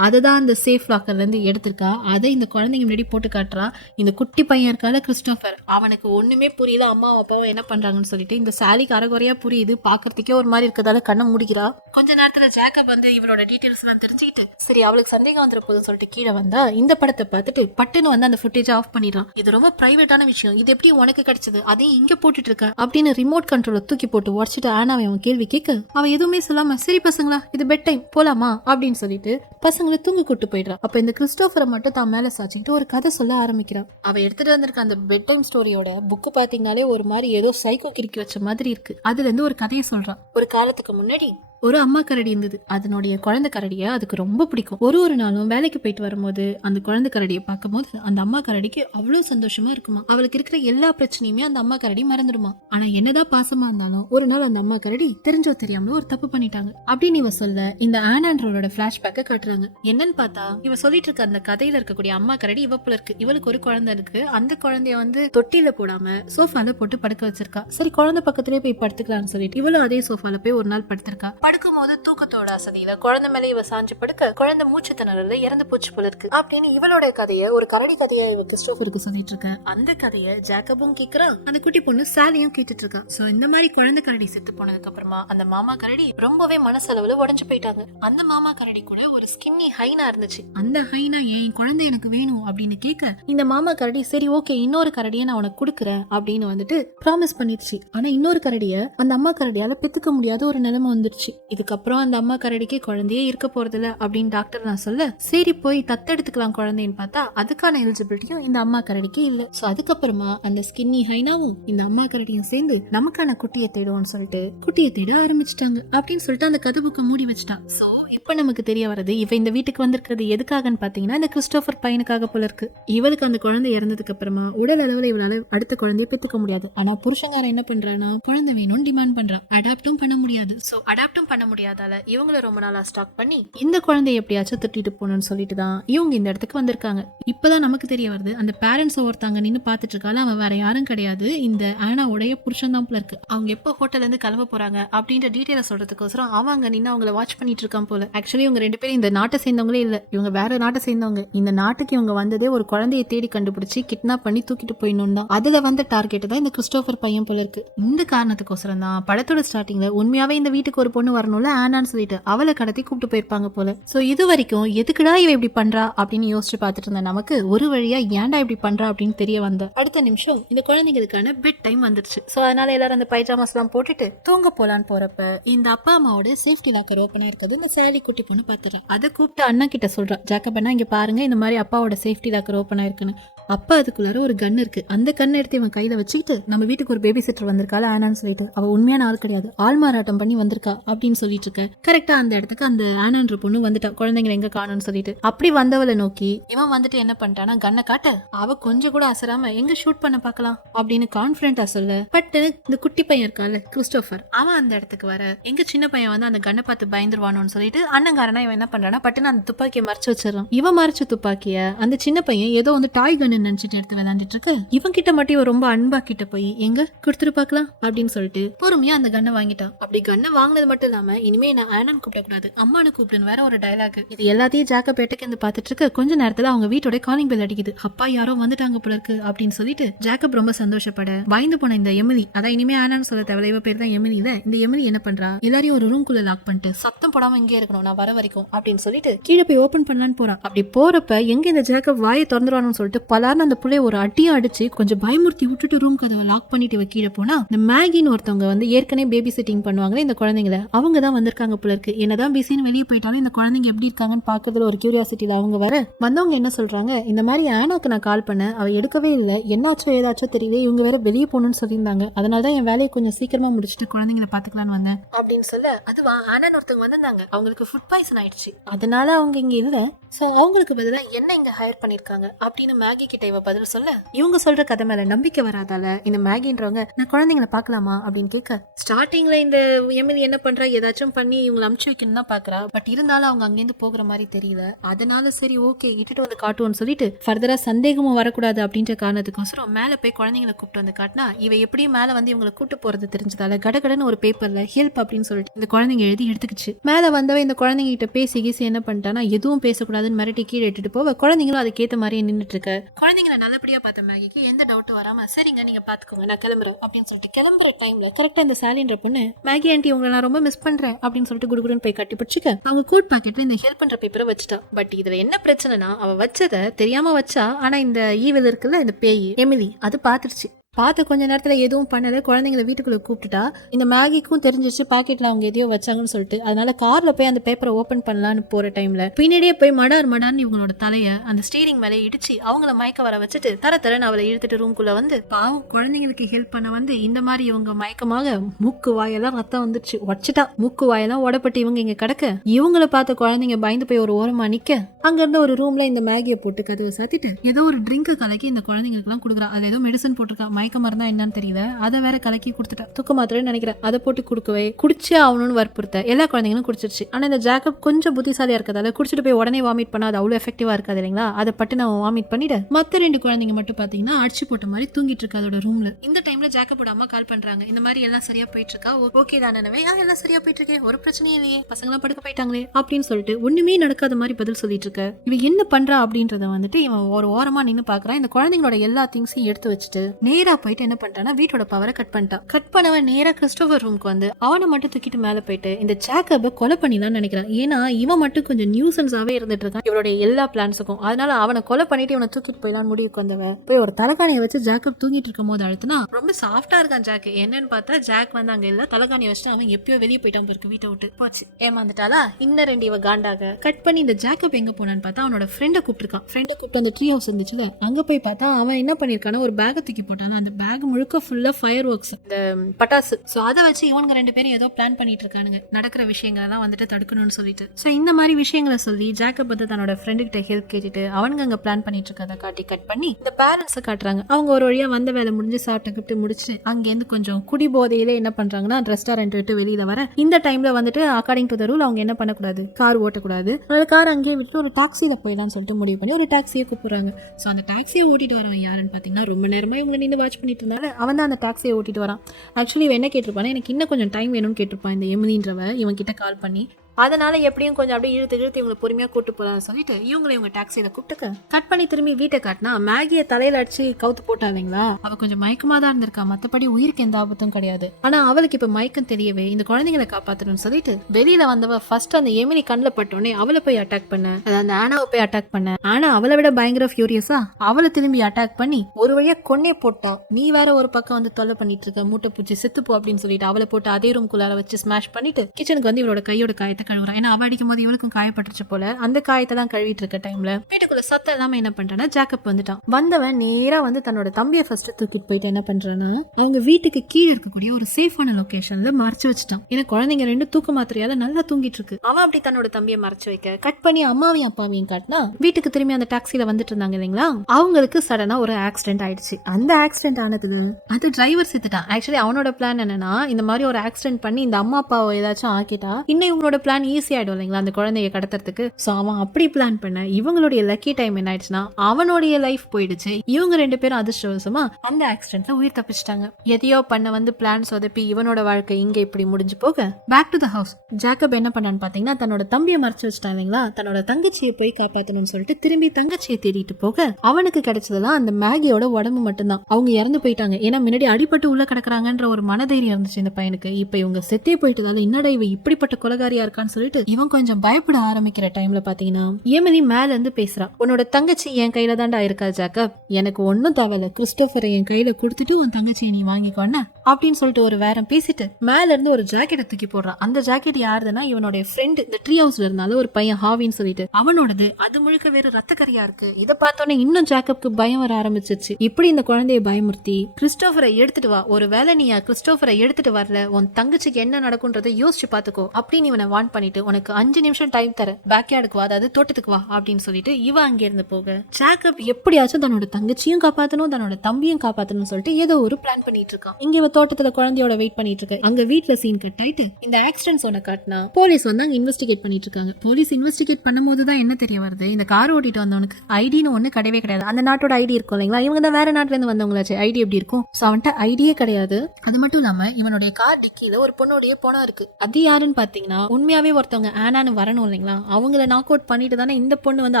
அதை தான் அந்த சேஃப் லாக்கர்லேருந்து எடுத்திருக்கா. அதை இந்த குழந்தைங்க முன்னாடி போட்டு காட்டுறா. இந்த குட்டி பையன் இருக்கால கிறிஸ்டோபர், அவனுக்கு ஒன்றுமே புரியல அம்மா அப்பாவும் என்ன பண்ணுறாங்கன்னு சொல்லிட்டு. இந்த சாலிக்கு அரைகுறையா புரியுது, பார்க்கறதுக்கே ஒரு மாதிரி இருக்கிறதால கண்ணை மூடிக்கிறா. கொஞ்ச நேரத்தில் ஜாக்கப் வந்து இவளோட டீட்டெயில்ஸ் எல்லாம் தெரிஞ்சுக்கிட்டு சரி அவளுக்கு சந்தேகம் வந்துட போதுன்னு சொல்லிட்டு கீழே வந்தா இந்த படத்தை பார்த்துட்டு பட்டுன்னு வந்து அந்த ஃபுட்டேஜ் ஆஃப் பண்ணிடுறான். இது ரொம்ப பிரைவேட்டான விஷயம், இது எப்படி உனக்கு கிடைச்சது, அதையும் இங்கே போட்டுட்டு இருக்க அப்படின்னு ரிமோட் கண்ட்ரோலை தூக்கி போட்டு உடச்சிட்டு ஆனாவை அவன் கேள்வி கேட்க, அவன் எதுவுமே சொல்லாம சரி பசங்களா இது பெட் டைம் போலாமா அப்படின்னு சொல்லிட்டு பசங்களை தூங்கி கூட்டு போயிடுறா. அப்ப இந்த கிறிஸ்டோபரை மட்டும் தான் மேல சாச்சிட்டு ஒரு கதை சொல்ல ஆரம்பிக்கிறான். அவ எடுத்துட்டு வந்திருக்க அந்த பெட் டைம் ஸ்டோரியோட புக்கு பாத்தீங்கன்னாலே ஒரு மாதிரி ஏதோ சைக்கோ கிறுக்கி வச்ச மாதிரி இருக்கு. அதுல இருந்து ஒரு கதையை சொல்றான். ஒரு காலத்துக்கு முன்னாடி ஒரு அம்மா கரடி இருந்தது. அதனுடைய குழந்தை கரடியை அதுக்கு ரொம்ப பிடிக்கும். ஒரு நாளும் வேலைக்கு போயிட்டு வரும்போது அந்த குழந்தை கரடியை பார்க்கும்போது அந்த அம்மா கரடிக்கு அவ்வளவு சந்தோஷமா இருக்குமா. அவளுக்கு இருக்கிற எல்லா பிரச்சனையுமே அந்த அம்மா கரடி மறந்துடுமா. ஆனா என்னதான் பாசமா இருந்தாலும் ஒரு நாள் அந்த அம்மா கரடி தெரிஞ்சோ தெரியாமலோ ஒரு தப்பு பண்ணிட்டாங்க அப்படின்னு இவ சொல்ல இந்த ஆனான்றோட பிளாஷ்பேக்கை காட்டுறாங்க. என்னன்னு பார்த்தா இவ சொல்லிட்டு இருக்க அந்த கதையில இருக்கக்கூடிய அம்மா கரடி இவப்புல இருக்கு. இவளுக்கு ஒரு குழந்தை இருக்கு. அந்த குழந்தைய வந்து தொட்டில போடாம சோஃபால போட்டு படுக்க வச்சிருக்கா. சரி குழந்தை பக்கத்திலே போய் படுத்துக்கலாம்னு சொல்லிட்டு இவளும் அதே சோஃபால போய் ஒரு நாள் படுத்திருக்கா. படுக்கும் போது தூக்கத்தோட அசதியில குழந்தை மேல இவ சாஞ்சு படுக்க குழந்தை மூச்சு திணறல இறந்து போச்சு போல இருக்கு அப்படின்னு இவளோட கதையை ஒரு கரடி கதையை இவ கிறிஸ்டோபருக்கு சொல்லிட்டு இருக்க. அந்த கதையை ஜாக்கபும் கேக்குறான், அந்த குட்டி பொண்ணு சாலியும் கேட்டுட்டு இருக்கா. சோ இந்த மாதிரி குழந்தை கரடி செத்து போனதுக்கு அப்புறமா அந்த மாமா கரடி ரொம்பவே மனசளவுல உடஞ்சு போயிட்டாங்க. அந்த மாமா கரடி கூட ஒரு ஸ்கின்னி ஹைனா இருந்துச்சு. அந்த ஹைனா என் குழந்தை எனக்கு வேணும் அப்படின்னு கேட்க இந்த மாமா கரடி சரி ஓகே இன்னொரு கரடியை நான் உனக்கு கொடுக்குறேன் அப்படின்னு வந்துட்டு ப்ராமிஸ் பண்ணிருச்சு. ஆனா இன்னொரு கரடிய அந்த அம்மா கரடியால பெத்துக்க முடியாத ஒரு நிலைமை வந்துருச்சு. இதுக்கப்புறம் அந்த அம்மா கரடிக்கு குழந்தையே இருக்க போறதில்ல அப்படின்னு டாக்டர் நான் சொல்ல சரி போய் தத்தெடுத்துக்கலாம் குழந்தைன்னு பார்த்தா அதுக்கான எலிஜிபிலிட்டியும் இந்த அம்மா கரடிக்கு இல்ல. சோ அதுக்கப்புறமா அந்த ஸ்கின்னி ஹைனாவும் இந்த அம்மா கரடியும் சேர்ந்து நமக்கான குட்டியை தேடுவோம்னு சொல்லிட்டு குட்டியை தேட ஆரம்பிச்சிட்டாங்க அப்படின்னு சொல்லிட்டு அந்த கதை புக்கை மூடி வச்சுட்டான். சோ இப்ப நமக்கு தெரிய வருது இவ இந்த வீட்டுக்கு வந்திருக்கிறது எதுக்காகன்னு பாத்தீங்கன்னா இந்த கிறிஸ்டோபர் பையனுக்காக போல இருக்கு. இவளுக்கு அந்த குழந்தை இறந்ததுக்கு அப்புறமா உடல் அளவுல இவளால அடுத்த குழந்தைய பெத்துக்க முடியாது. ஆனா புருஷங்கார என்ன பண்றானா குழந்தை வேணும்னு டிமாண்ட் பண்றா. அடாப்டும் பண்ண முடியாது. சோ அடாப்டும் பண்ண முடியாதால இவங்கள ரொம்ப நாளா ஸ்டாக் பண்ணி இந்த குழந்தைய எப்படியாச்சும் திட்டிட்டு போகணும்னு சொல்லிட்டு தான் இவங்க இந்த இடத்துக்கு வந்திருக்காங்க. இப்பதான் நமக்கு தெரிய வருது அந்த பேரண்ட்ஸ் ஒருத்தாங்க நின்று பாத்துட்டு இருக்கால அவன் வேற யாரும் கிடையாது, இந்த ஆனாவுடைய புருஷன் தான் போல இருக்கு. அவங்க எப்போ ஹோட்டல்ல இருந்து கிளம்ப போறாங்க அப்படின்ற டீட்டெயில சொல்றதுக்கோசரம் அவங்க நின்று அவங்கள வாட்ச் பண்ணிட்டு இருக்கான் போல. ஆக்சுவலி இவங்க 2 பேரும் இந்த நாட்டை சேர்ந்தவங்களே இல்ல, இவங்க வேற நாட்டை சேர்ந்தவங்க. இந்த நாட்டுக்கு இவங்க வந்ததே ஒரு குழந்தையை தேடி கண்டுபிடிச்சு கிட்னாப் பண்ணி தூக்கிட்டு போயிடணும் தான். அதுல வந்த டார்கெட் தான் இந்த கிறிஸ்டோபர் பையன் போல இருக்கு. இந்த காரணத்துக்கோசரம் தான் படத்தோட ஸ்டார்டிங்ல உண்மையாவே இந்த வீட்டுக்கு ஒரு பொண்ணு வரணும்ல ஆனான்னு சொல்லிட்டு அவளை கடத்தி கூப்பிட்டு போயிருப்பாங்க போல. சோ இது வரைக்கும் எதுக்குடா இவ இப்படி பண்றா அப்படின்னு யோசிச்சு பார்த்துட்டு இருந்த நமக்கு ஒரு வழியா ஏன்டா இப்படி பண்றா அப்படின்னு தெரிய வந்த அடுத்த நிமிஷம் இந்த குழந்தைங்களுக்கான பெட் டைம் வந்துருச்சு. சோ அதனால எல்லாரும் அந்த பைஜாமாஸ் எல்லாம் போட்டுட்டு தூங்க போலான்னு போறப்ப இந்த அப்பா அம்மாவோட சேஃப்டி லாக்கர் ஓப்பனா இருக்குது. இந்த சாலி குட்டி பொண்ணு பாத்துறா. அதை கூப்பிட்டு அண்ணா கிட்ட சொல்றா, ஜாக்கப் அண்ணா இங்க பாருங்க இந்த மாதிரி அப்பாவோட சேஃப்டி லாக்கர் ஓப்பனா இருக்குன்னு. அப்பா அதுக்குள்ளார ஒரு கன் இருக்கு, அந்த கண்ணை எடுத்து இவன் கையில வச்சுக்கிட்டு நம்ம வீட்டுக்கு ஒரு பேபி சிட்டர் வந்திருக்காள் ஆனான்னு சொல்லிட்டு அவ உண்மையான ஆள் கிடையாது, ஆள் மாறாட்டம் பண்ணி வந்திருக்கா அப்படின்னு சொல்லிட்டு இருக்க. கரெக்டா அந்த இடத்துக்கு அந்த ஆனான்ற பொண்ணு வந்துட்டா குழந்தைங்களை எங்க காணும்னு சொல்லிட்டு. அப்படி வந்தவளை நோக்கி இவன் வந்துட்டு என்ன பண்ணிட்டானா கண்ணை காட்ட அவ கொஞ்சம் கூட அசராம எங்க ஷூட் பண்ண பாக்கலாம் அப்படின்னு கான்பிடண்டா சொல்ல. பட் இந்த குட்டி பையன் இருக்கால கிறிஸ்டோபர் அவன் அந்த இடத்துக்கு வர எங்க சின்ன பையன் வந்து அந்த கண்ணை பார்த்து பயந்துருவானோன்னு சொல்லிட்டு அண்ணங்காரனா இவன் என்ன பண்றானா பட்டுன்னு அந்த துப்பாக்கியை மறைச்சு வச்சிடறான். இவன் மறைச்ச துப்பாக்கிய அந்த சின்ன பையன் ஏதோ வந்து டாய் கன்னு நினைச்சிட்டு எடுத்து விளையாண்டுட்டு இருக்கு. இவன் கிட்ட மட்டும் இவன் ரொம்ப அன்பா கிட்ட போய் எங்க கொடுத்துட்டு பாக்கலாம் அப்படின்னு சொல்லிட்டு பொறுமையா அந்த கண்ணை வாங்கிட்டான். அப்படி கண்ணை வாங்கினது மட்டும் இல்லாம இனிமே நான் ஆனன் கூப்பிடக்கூடாது அம்மானு கூப்பிடுன்னு வேற ஒரு டயலாக். இது எல்லாத்தையும் ஜாக்கப் பேட்டுக்கு வந்து பாத்துட்டு இருக்க. கொஞ்ச நேரத்துல அவங்க வீட்டோட காலிங் பெல் அடிக்குது. அப்பா யாரோ வந்துட்டாங்க போல இருக்கு அப்படின்னு சொல்லிட்டு ஜாக்கப் ரொம்ப சந்தோஷப்பட பயந்து போன இந்த எமிலி, அதான் இனிமே ஆனான்னு சொல்ல தேவை இவ பேர் தான் எமிலி. இந்த எமிலி என்ன பண்றா எல்லாரையும் ஒரு ரூம் குள்ள லாக் பண்ணிட்டு சத்தம் போடாம இங்கே இருக்கணும் நான் வர வரைக்கும் அப்படின்னு சொல்லிட்டு கீழே போய் ஓபன் பண்ணலான்னு போறான். அப்படி போறப்ப எங்க இந்த ஜாக்கப் வாயை திறந்துருவானு சொல்லிட்டு பலார்னு அந்த புள்ளைய ஒரு அட்டியும் அடிச்சு கொஞ்சம் பயமுறுத்தி விட்டுட்டு ரூம் கதவை லாக் பண்ணிட்டு கீழே போனா இந்த மேகின்னு ஒருத்தவங்க வந்து ஏற்கனவே பேபி சிட்டிங் பண்ணுவாங்களே இந்த குழந்தைங்களை அவங்க தான் வந்திருக்காங்க போல இருக்கு. என்னதான் பிஸின்னு வெளியே போயிட்டாலும் இந்த குழந்தைங்க எப்படி இருக்காங்கன்னு பாக்குறதுல ஒரு கியூரியாசிட்டியில அவங்க வர வந்தவங்க என்ன சொல்றாங்க, இந்த மாதிரி ஆனாக்கு நான் கால் பண்ணேன் அவ எடுக்கவே இல்லை, என்னாச்சோ ஏதாச்சோ தெரியல, இவங்க வேற வெளியே போகணும்னு சொல்லியிருந்தாங்க, அதனாலதான் என் வேலையை கொஞ்சம் சீக்கிரமா முடிச்சுட்டு குழந்தைங்களை பாத்துக்கலான்னு வந்தேன் அப்படின்னு சொல்ல. அதுவா ஆனான்னு ஒருத்தவங்க வந்திருந்தாங்க, அவங்களுக்கு ஃபுட் பாய்சன் ஆயிடுச்சு, அதனால அவங்க இங்க இல்ல, சோ அவங்களுக்கு பதிலா என்ன இங்க ஹையர் பண்ணிருக்காங்க அப்படின்னு மேகி கிட்ட இவ பதில் சொல்ல. இவங்க சொல்ற கதை மேல நம்பிக்கை வராதால இந்த மேகின்றவங்க நான் குழந்தைங்களை பாக்கலாமா அப்படின்னு கேட்க ஸ்டார்டிங்ல இந்த எமிலி என்ன பண்றா ஏதாச்சும் பண்ணி இவங்களை அமுச்சு வைக்கணும் தான் பாக்குறா. பட் இருந்தாலும் அவங்க அங்கிருந்து போகிற மாதிரி தெரியல. அதனால சரி ஓகே இட்டுட்டு வந்து காட்டுவோம்னு சொல்லிட்டு ஃபர்தரா சந்தேகமும் வரக்கூடாது அப்படின்ற காரணத்துக்கோசரம் மேல போய் குழந்தைங்களை கூப்பிட்டு வந்து காட்டினா இவ எப்படியும் மேல வந்து இவங்களை கூட்டு போறது தெரிஞ்சதால கடகடன்னு ஒரு பேப்பர்ல ஹெல்ப் அப்படின்னு சொல்லிட்டு இந்த குழந்தைங்க எழுதி எடுத்துக்கிச்சு. மேல வந்தவ இந்த குழந்தைங்க கிட்ட பேசி கீசி என்ன பண்ணிட்டானா எதுவும் பேசக்கூடாதுன்னு மிரட்டி கீழே எடுத்துட்டு போவ. குழந்தைங்களும் அதுக்கேற்ற மாதிரியே நின்றுட்டு இருக்க. குழந்தைங்களை நல்லபடியா பார்த்த மேகிக்கு எந்த டவுட் வராம சரிங்க நீங்க பாத்துக்கோங்க நான் கிளம்புறேன் அப்படின்னு சொல்லிட்டு கிளம்புற டைம்ல கரெக்டா இந்த சாலின்ற பொண்ணு மேகி ஆண்டி உங்களை நான் ரொம்ப மிஸ் பண்றேன் அப்படின்னு சொல்லிட்டு குடுகுடுன்னு போய் கட்டி பிடிச்சிக்க அவங்க கோட் பாக்கெட்ல இந்த ஹெல்ப் பண்ற பேப்பரை வச்சுட்டா. பட் இதுல என்ன பிரச்சனைனா அவ வச்சத தெரியாம வச்சா, ஆனா இந்த ஈவில் இருக்குல்ல இந்த பேய் எமிலி அது பாத்துருச்சு. பார்த்து கொஞ்ச நேரத்துல எதுவும் பண்ணல, குழந்தைங்களை வீட்டுக்குள்ள கூப்பிட்டுட்டா. இந்த மேகிக்கும் தெரிஞ்சிச்சு பாக்கெட்ல அவங்க எதையோ வச்சாங்கன்னு சொல்லிட்டு. அதனால கார்ல போய் அந்த பேப்பரை ஓபன் பண்ணலான்னு போற டைம்ல பின்னாடியே போய் மடார்னு இவங்களோட தலைய அந்த ஸ்டீரிங் மேலே இடிச்சு அவங்கள மயக்க வர வச்சுட்டு தரன்னு அவளை இழுத்துட்டு ரூம்குள்ள வந்து பாவம் குழந்தைங்களுக்கு ஹெல்ப் பண்ண வந்து இந்த மாதிரி இவங்க மயக்கமாக மூக்கு வாயெல்லாம் ரத்தம் வந்துச்சு வச்சுட்டா. மூக்கு வாயெல்லாம் உடப்பட்டு இவங்க இங்க கிடக்க இவங்கள பார்த்த குழந்தைங்க பயந்து போய் ஒரு ஓரமா நிக்க அங்க இருந்த ஒரு ரூம்ல இந்த மேகியை போட்டு கதவை சாத்திட்டு ஏதோ ஒரு ட்ரிங்க் கலக்கி இந்த குழந்தைங்களுக்கு எல்லாம் கொடுக்குறா. அது ஏதோ மெடிசன் போட்டிருக்கா, மயக்க மருந்தா என்னன்னு தெரியல, அதை வேற கலக்கி கொடுத்துட்டா. தூக்க மாத்திரை நினைக்கிறேன், அதை போட்டு கொடுக்கவே குடிச்சே ஆகணும்னு வற்புறுத்த எல்லா குழந்தைங்களும் குடிச்சிருச்சு. ஆனா இந்த ஜாக்கப் கொஞ்சம் புத்திசாலியா இருக்கிறதால குடிச்சிட்டு போய் உடனே வாமிட் பண்ணா அது அவ்வளவு எஃபெக்டிவா இருக்காது இல்லைங்களா. அதை பட்டு நான் வாமிட் பண்ணிட்டு மத்த 2 குழந்தைங்க மட்டும் பாத்தீங்கன்னா அடிச்சு போட்ட மாதிரி தூங்கிட்டு இருக்கு அதோட ரூம்ல. இந்த டைம்ல ஜாக்கப்போட அம்மா கால் பண்றாங்க, இந்த மாதிரி எல்லாம் சரியா போயிட்டு இருக்கா, ஓகே தானே, எல்லாம் சரியா போயிட்டு இருக்கே, ஒரு பிரச்சனையும் இல்லையே, பசங்க எல்லாம் படுக்க போயிட்டாங்களே அப்படின்னு சொல்லிட்டு ஒண்ணுமே நடக்காத மாதிரி பதில் சொல்லிட்டு இருக்க. இவன் என்ன பண்றா அப்படின்றத வந்துட்டு இவன் ஒரு ஓரமா நின்னு பாக்குறான். இந்த குழந்தைங்களோட எல்லா திங்ஸையும் எடுத்து வச்சுட்டு நேரா போயிட்டு என்ன பண்றான்னா வீட்டோட பவரை கட் பண்ணிட்டான். கட் பண்ணவன் நேரா கிறிஸ்டோபர் ரூமுக்கு வந்து அவனை மட்டும் தூக்கிட்டு மேல போயிட்டு இந்த ஜாக்கப்பை கொலை பண்ணிதான் நினைக்கிறான். ஏன்னா இவன் மட்டும் கொஞ்சம் நியூசன்ஸாவே இருந்துட்டு இருக்கான் இவருடைய எல்லா பிளான்ஸுக்கும். அதனால அவனை கொலை பண்ணிட்டு இவனை தூக்கிட்டு போயிடலாம் முடிவுக்கு வந்தவன் போய் ஒரு தலைகாணியை வச்சு ஜாக்கப் தூங்கிட்டு இருக்கும் போது அழுத்தினா ரொம்ப சாஃப்டா இருக்கான் ஜாக். என்னன்னு பார்த்தா ஜாக் வந்து அங்க இல்ல, தலைகாணியை வச்சுட்டு அவன் எப்பயோ வெளியே போயிட்டான் போயிருக்கு, வீட்டை விட்டு போச்சு. ஏமாந்துட்டாளா இன்னும் 2 இவ காண்டாக கட் பண்ணி இந்த ஜாக்கப் எங்க போனான்னு பார்த்தா அவனோட ஃப்ரெண்டை கூப்பிட்டுருக்கான். ஃப்ரெண்டை கூப்பிட்டு அந்த ட்ரீ ஹவுஸ் இருந்துச்சுல அங்க போய் பார்த்தா அவன் என்ன பண்ணிருக்கானா ஒரு பேக்கை தூக்கி போட்டான். அந்த பேக் முழுக்க ஃபுல்லா ஃபயர் ஒர்க்ஸ், இந்த பட்டாசு. ஸோ அதை வச்சு இவங்க 2 பேரும் ஏதோ பிளான் பண்ணிட்டு இருக்கானுங்க, நடக்கிற விஷயங்கள் எல்லாம் வந்துட்டு தடுக்கணும்னு சொல்லிட்டு. ஸோ இந்த மாதிரி விஷயங்களை சொல்லி ஜேக்கப் வந்து தன்னோட ஃப்ரெண்டு கிட்ட ஹெல்ப் கேட்டுட்டு அவனுங்க அங்க பிளான் பண்ணிட்டு இருக்கதை காட்டி கட் பண்ணி இந்த பேரண்ட்ஸை காட்டுறாங்க. அவங்க ஒரு வழியா வந்த வேலை முடிஞ்சு சாப்பிட்டு கிப்ட்டு முடிச்சு அங்கேருந்து கொஞ்சம் குடி போதையில என்ன பண்றாங்கன்னா ரெஸ்டாரண்ட் விட்டு வெளியில வர. இந்த டைம்ல வந்துட்டு அக்கார்டிங் டு த ரூல் அவங்க என்ன பண்ணக்கூடாது, கார் ஓட்டக்கூடாது. அதனால கார் அங்கேயே விட்டு ஒரு டாக்ஸில போயிடலாம்னு சொல்லிட்டு முடிவு பண்ணி ஒரு டாக்ஸியை கூப்பிடுறாங்க. ஸோ அந்த டாக்ஸியை ஓட்டிட்டு வரவன் யாருன்னு பார்த்தீங்கன்னா ரொம்ப நேரமா இவங்க நின்று வாட்ச் பண்ணிட்டு இருந்தால அவன் தான் அந்த டாக்ஸியை ஓட்டிட்டு வரான். ஆக்சுவலி இவன் என்ன கேட்டிருப்பானா, எனக்கு இன்னும் கொஞ்சம் டைம் வேணும்னு கேட்டிருப்பான் இந்த எமிலின்றவ இவன் கிட்ட கால் பண்ணி. அதனால எப்படியும் கொஞ்சம் அப்படியே இழுத்து இவங்களை பொறுமையா கூட்டு போறான்னு சொல்லிட்டு இவங்க டாக்ஸியில கூப்பிட்டு கட் பண்ணி திரும்பி வீட்டை காட்டினா மேகியை தலையில அடிச்சு கவுத்து போட்டாதீங்களா. அவ கொஞ்சம் மயக்கமா தான் இருந்திருக்கா, மத்தபடி உயிருக்கு எந்த ஆபத்தும் கிடையாது. ஆனா அவளுக்கு இப்ப மயக்கம் தெரியவே இந்த குழந்தைங்களை காப்பாத்தணும்னு சொல்லிட்டு வெளியில வந்தவ ஃபர்ஸ்ட் அந்த எமிலி கண்ணில் பட்டோடனே அவளை போய் அட்டாக் பண்ண, அதாவது ஆனாவை போய் அட்டாக் பண்ண. ஆனா அவளை விட பயங்கர ஃபியூரியஸா அவளை திரும்பி அட்டாக் பண்ணி ஒரு வழியா கொன்னே போட்டா. நீ வேற ஒரு பக்கம் வந்து தொல்லை பண்ணிட்டு இருக்க, மூட்டை பூச்சி செத்துப்போ அப்படின்னு சொல்லிட்டு அவளை போட்டு அதே ரூம் குள்ளார வச்சு ஸ்மாஷ் பண்ணிட்டு கிச்சனுக்கு வந்து இவளோட கையோட காயத்தை கழுவுறான். ஏன்னா அவ அடிக்கும் போது இவளுக்கும் காயப்பட்டுச்சு போல. அந்த காயத்தை தான் கழுவிட்டு இருக்க டைம்ல வீட்டுக்குள்ள சத்தம் இல்லாம என்ன பண்றானா ஜேக்கப் வந்துட்டான். வந்தவன் நேரா வந்து தன்னோட தம்பியை ஃபர்ஸ்ட் தூக்கிட்டு போயிட்டு என்ன பண்றானா அவங்க வீட்டுக்கு கீழே இருக்கக்கூடிய ஒரு சேஃபான லொகேஷன்ல மறைச்சு வச்சுட்டான். ஏன்னா குழந்தைங்க 2 தூக்க மாத்திரையால நல்லா தூங்கிட்டு இருக்கு. அவன் அப்படி தன்னோட தம்பியை மறைச்சு வைக்க கட் பண்ணி அம்மாவையும் அப்பாவையும் காட்டினா வீட்டுக்கு திரும்பி அந்த டாக்ஸில வந்துட்டு இருந்தாங்க இல்லைங்களா, அவங்களுக்கு சடனா ஒரு ஆக்சிடென்ட் ஆயிடுச்சு. அந்த ஆக்சிடென்ட் ஆனது அது டிரைவர் செத்துட்டான். ஆக்சுவலி அவனோட பிளான் என்னன்னா இந்த மாதிரி ஒரு ஆக்சிடென்ட் பண்ணி இந்த அம்மா அப்பாவை ஏதாச்சும் ஆக்கிட்டா இன்னும் இவங்களோட பிளான் ஈஸி ஆயிடும் இல்லைங்களா அந்த குழந்தைய கடத்துறதுக்கு. சோ அவன் அப்படி பிளான் பண்ண இவங்களுடைய லக்கி டைம் என்ன ஆயிடுச்சுன்னா அவனுடைய லைஃப் போயிடுச்சு. இவங்க 2 பேரும் அதிர்ஷ்டவசமா அந்த ஆக்சிடென்ட்ல உயிர் தப்பிச்சிட்டாங்க. எதையோ பண்ண வந்து பிளான் சொதப்பி இவனோட வாழ்க்கை இங்க இப்படி முடிஞ்சு போக back to the house Jacob என்ன பண்ணான்னு பாத்தீங்கன்னா தன்னோட தம்பியை மறைச்சு வச்சுட்டான் இல்லைங்களா, தன்னோட தங்கச்சியை போய் காப்பாத்தணும்னு சொல்லிட்டு திரும்பி தங்கச்சியை தேடிட்டு போக அவனுக்கு கிடைச்சதெல்லாம் அந்த மேகியோட உடம்பு மட்டும்தான். அவங்க இறந்து போயிட்டாங்க. ஏன்னா முன்னாடி அடிபட்டு உள்ள கிடக்குறாங்கன்ற ஒரு மனதைரியம் இருந்துச்சு இந்த பையனுக்கு. இப்ப இவங்க செத்தே போயிட்டதால என்னடா இவ இப்படிப்பட்ட கொலகாரியா இருக்கான்னு சொல்லிட்டு இவன் கொஞ்சம் பயப்பட ஆரம்பிக்கிற டைம்ல பாத்தீங்கன்னா எமிலி மேல இருந்து பேசுறா. உன்னோட தங்கச்சி என் கையில தான்டா இருக்கா ஜேக்கப், எனக்கு ஒன்னும் தேவையில்ல, கிறிஸ்டோபரை என் கையில கொடுத்துட்டு உன் தங்கச்சியை நீ வாங்கிக்கோன்னு அப்படின்னு சொல்லிட்டு ஒரு வேரம் பேசிட்டு மேல இருந்து ஒரு ஜாக்கெட்டை தூக்கி போடுறான். அந்த ஜாக்கெட் யாருதுன்னா இவனுடைய ஃப்ரெண்ட் இந்த ட்ரீ ஹவுஸ்ல இருந்தாலும் ஒரு பையன் ஹாவின்னு சொல்லிட்டு அவனோடது. அது முழுக்க வேற ரத்தக்கரியா இருக்கு. இதை பார்த்தோன்னே இன்னும் ஜேக்கப்க்கு பயம் வர ஆரம்பிச்சிருச்சு. இப்படி இந்த குழந்தைய பயமுறுத்தி கிறிஸ்டோபரை எடுத்துட்டு வா, ஒரு வேலை நீ கிறிஸ்டோபரை எடுத்துட்டு வரல உன் தங்கச்சிக்கு என்ன நடக்கும்ன்றதை யோசிச்சு பாத்துக்கோ அப்படின்னு இவனை வான் பண்ணிட்டு உனக்கு 5 நிமிஷம் டைம் தர, பேக்யார்டுக்கு வா, அதாவது தோட்டத்துக்கு வா அப்படின்னு சொல்லிட்டு இவ அங்க இருந்து போக ஜேக்கப் எப்படியாச்சும் தன்னோட தங்கச்சியும் காப்பாத்தணும் தன்னோட தம்பியும் காப்பாத்தணும் சொல்லிட்டு ஏதோ ஒரு பிளான் பண்ணிட்டு இருக்கான். இங்க இவ தோட்டத்துல குழந்தையோட வெயிட் பண்ணிட்டு இருக்க. அங்க வீட்டுல சீன் கட் ஆயிட்டு இந்த ஆக்சிடென்ட் ஒண்ணு காட்டினா போலீஸ் வந்து அங்க இன்வெஸ்டிகேட் பண்ணிட்டு இருக்காங்க. போலீஸ் இன்வெஸ்டிகேட் பண்ணும்போது தான் என்ன தெரிய வருது, இந்த கார் ஓட்டிட்டு வந்தவனுக்கு ஐடின்னு ஒண்ணு கிடையவே கிடையாது. அந்த நாட்டோட ஐடி இருக்கும் இல்லைங்களா, இவங்க தான் வேற நாட்டுல இருந்து வந்தவங்களாச்சு, ஐடி எப்படி இருக்கும். சோ அவன்கிட்ட ஐடியே கிடையாது. அது மட்டும் இல்லாம இவனுடைய கார் டிக்கில ஒரு பொண்ணுடைய பணம் இருக்கு. அது யாருன்னு பாத்தீங்கன்னா உண்மையாவே ஒருத்தவங்க ஆனான்னு வரணும் இல்லைங்களா, அவங்கள நாக் அவுட் பண்ணிட்டு தானே இந்த பொண்ணு வந்து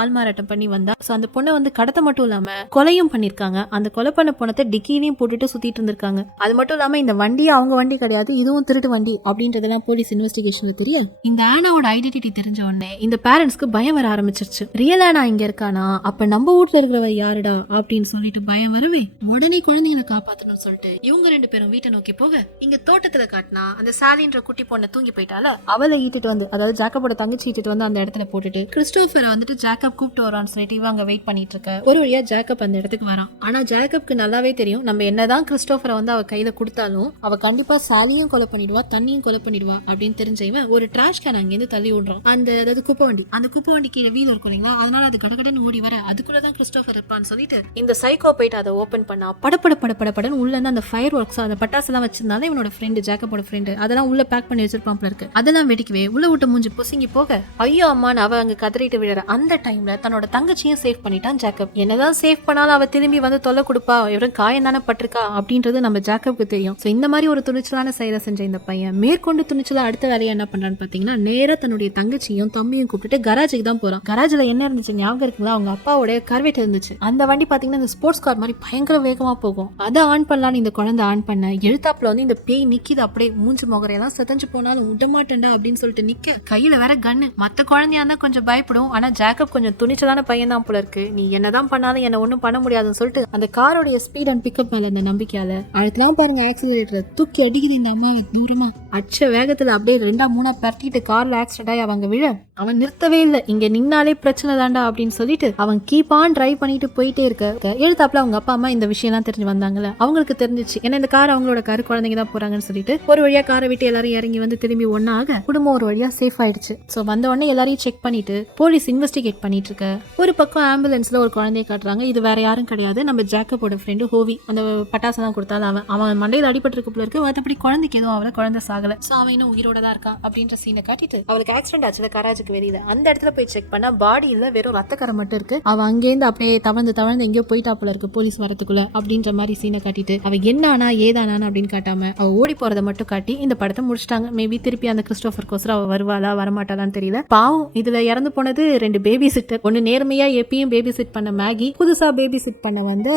ஆள்மாறாட்டம் பண்ணி வந்தா. சோ அந்த பொண்ணை வந்து கடத்த மட்டும் இல்லாம கொலையும் பண்ணிருக்காங்க. அந்த கொலை பண்ண பணத்தை டிக்கிலையும் போட்டுட்டு சுத்திட்டு இருந்திருக்காங்க. அது மட்டும் இல்லாம இந்த வண்டியே அவங்க வண்டி கிடையாது, இதுவும் திருட்டு வண்டி அப்படின்றதெல்லாம் போலீஸ் இன்வெஸ்டிகேஷன்ல தெரிய இந்த ஆனாவோட ஐடென்டிட்டி தெரிஞ்ச உடனே இந்த பேரண்ட்ஸ்க்கு பயம் வர ஆரம்பிச்சிருச்சு. ரியல் ஆனா இங்க இருக்கானா, அப்ப நம்ம வீட்டுல இருக்கிறவ யாருடா அப்படின்னு சொல்லிட்டு பயம் வரவே உடனே குழந்தைங்களை காப்பாத்தணும்னு சொல்லிட்டு இவங்க 2 பேரும் வீட்டை நோக்கி போக இங்க தோட்டத்துல காட்டினா அந்த சாலின்ற குட்டி பொண்ணை தூங்கி போயிட்டால அவளை ஈட்டிட்டு வந்து, அதாவது ஜேக்கபோட தங்கச்சி ஈட்டிட்டு வந்து அந்த இடத்துல போட்டுட்டு கிறிஸ்டோபரை வந்துட்டு ஜேக்கப் கூப்பிட்டு வரான்னு சொல்லிட்டு இவங்க அங்க வெயிட் பண்ணிட்டு இருக்க. ஒரு வழியா ஜேக்கப் அந்த இடத்துக்கு வரான். ஆனா ஜேக்கப்க்கு நல்லாவே தெரியும் நம்ம என்னதான் கிறிஸ்டோபரை வந்து அவ கையில கொடுத்தாலும் அவ கண்டிப்பா சாலியும் கொலை பண்ணிடுவா தண்ணியும் கொலை பண்ணிடுவா அப்படின்னு தெரிஞ்சவன் ஒரு டிராஷ் கேன் அங்கிருந்து தள்ளி விடுறான். அதாவது குப்பை வண்டி, அந்த குப்பை வண்டி கீழே வீல் இருக்கும் இல்லைங்களா, அதனால அது கடகடன்னு ஓடி வர அதுக்குள்ளதான் கிறிஸ்டோபர் இருப்பான்னு சொல்லிட்டு இந்த சைக்கோ போயிட்டு அதை ஓபன் பண்ணா படப்படன்னு உள்ள இருந்து அந்த ஃபயர் ஒர்க்ஸ் அந்த பட்டாசு எல்லாம் வச்சிருந்தாலும் இவனோட ஃப்ரெண்டு ஜேக்கப்போட ஃப்ரெண்டு அதெல்லாம் உள்ள பேக் பண்ணி வச்சிருப்பாப்ல இருக்கு. அதெல்லாம் வெடிக்கவே உள்ள விட்டு மூஞ்சி பொசுங்கி போக ஐயோ அம்மான்னு அவ அங்க கதறிட்டு விழற. அந்த டைம்ல தன்னோட தங்கச்சியும் சேவ் பண்ணிட்டான் ஜேக்கப். என்னதான் சேவ் பண்ணாலும் அவ திரும்பி வந்து தொல்லை கொடுப்பா, இவரும் காயம் தானே பட்டிருக்கா அப்படின்றது நம்ம ஜேக்கப்க்கு தெரியும். சோ இந்த மாதிரி ஒரு துணிச்சலான செயலை செஞ்ச இந்த பையன் மேற்கொண்டு துணிச்சலா அடுத்த வேலையை என்ன பண்றான்னு பாத்தீங்கன்னா நேரா தன்னுடைய தங்கச்சியும் தம்பியும் கூப்பிட்டு கராஜுக்கு தான் போறான். கராஜ்ல என்ன இருந்துச்சு ஞாபகம் இருக்குங்களா, அவங்க அப்பாவோட கர்வேட் இருந்துச்சு. அந்த வண்டி பாத்தீங்கன்னா இந்த ஸ்போர்ட்ஸ் கார் மாதிரி பயங்கர வேகமா போகும். அதை ஆன் பண்ணலான்னு இந்த குழந்தை ஆன் பண்ண எழுத்தாப்புல வந்து இந்த பேய் நிக்கிது அப்படியே மூஞ்சி முகரையெல்லாம் செதஞ்சு போனாலும் விடமாட்டேன்டா அப்படின்னு சொல்லிட்டு வந்துட்டு நிக்க, கையில வேற கன்னு. மத்த குழந்தையா இருந்தா கொஞ்சம் பயப்படும், ஆனா ஜேக்கப் கொஞ்சம் துணிச்சலான பையன் தான் போல இருக்கு. நீ என்னதான் பண்ணாலும் என்ன ஒண்ணும் பண்ண முடியாதுன்னு சொல்லிட்டு அந்த காரோடைய ஸ்பீட் அண்ட் பிக்கப் மேல இந்த நம்பிக்கையால அடுத்தலாம் பாருங்க ஆக்சிலரேட்டர் தூக்கி அடிக்குது இந்த அம்மாவை தூரமா. அச்ச வேகத்துல அப்படியே 2-3 பரட்டிட்டு கார்ல ஆக்சிடென்ட் ஆகி அவங்க விழ அவன் நிறுத்தவே இல்லை. இங்க நின்னாலே பிரச்சனை தாண்டா அப்படின்னு சொல்லிட்டு அவன் கீப் ஆன் டிரைவ் பண்ணிட்டு போயிட்டே இருக்க. எழுத்தாப்புல அவங்க அப்பா அம்மா இந்த விஷயம் எல்லாம் தெரிஞ்சு வந்தாங்கல்ல, அவங்களுக்கு தெரிஞ்சிச்சு ஏன்னா இந்த கார் அவங்களோட காரு, குழந்தைங்க தான் போறாங்கன்னு சொல்லிட்டு ஒரு வழியா காரை விட்டு எல்லாரும் இறங்கி வந்து திரும்பி ஒன்னாக குடும்பம் ஒரு வழியா சேஃப் ஆயிடுச்சு. சோ வந்த உடனே எல்லாரையும் செக் பண்ணிட்டு போலீஸ் இன்வெஸ்டிகேட் பண்ணிட்டு இருக்க. ஒரு பக்கம் ஆம்புலன்ஸ்ல ஒரு குழந்தைய காட்டுறாங்க. இது வேற யாரும் கிடையாது, நம்ம ஜேக்கப்போட ஃப்ரெண்டு ஹோவி. அந்த பட்டாசு தான் கொடுத்தாலும் அவன் மண்டையில அடிபட்டு போல இருக்கு. மற்றபடி குழந்தைக்கு எதுவும் அவளை குழந்தை சாகல. சோ அவன் இன்னும் உயிரோட தான் இருக்கான் அப்படின்ற சீனை காட்டிட்டு அவளுக்கு ஆக்சிடென்ட் ஆச்சு கராஜுக்கு வெளியில. அந்த இடத்துல போய் செக் பண்ணா பாடி இல்ல, வெறும் ரத்தக்கரை மட்டும் இருக்கு. அவ அங்கேருந்து அப்படியே தவழ்ந்து எங்கேயோ போயிட்டா போல இருக்கு போலீஸ் வரதுக்குள்ள அப்படின்ற மாதிரி சீனை காட்டிட்டு அவ என்ன ஏதானா அப்படின்னு காட்டாம அவ ஓடி போறதை மட்டும் காட்டி இந்த படத்தை முடிச்சிட்டாங்க. மேபி திருப்பி அந்த கிறிஸ்டோபர் கோஸ்டர் அவ வருவாளா வரமாட்டாளான்னு தெரியல. பாவம் இதுல இறந்து போனது 2 பேபி சிட்டர். ஒன்னு நேர்மையா எப்பயும் பேபி சிட் பண்ண மேகி, புதுசா பேபி சிட் பண்ண வந்து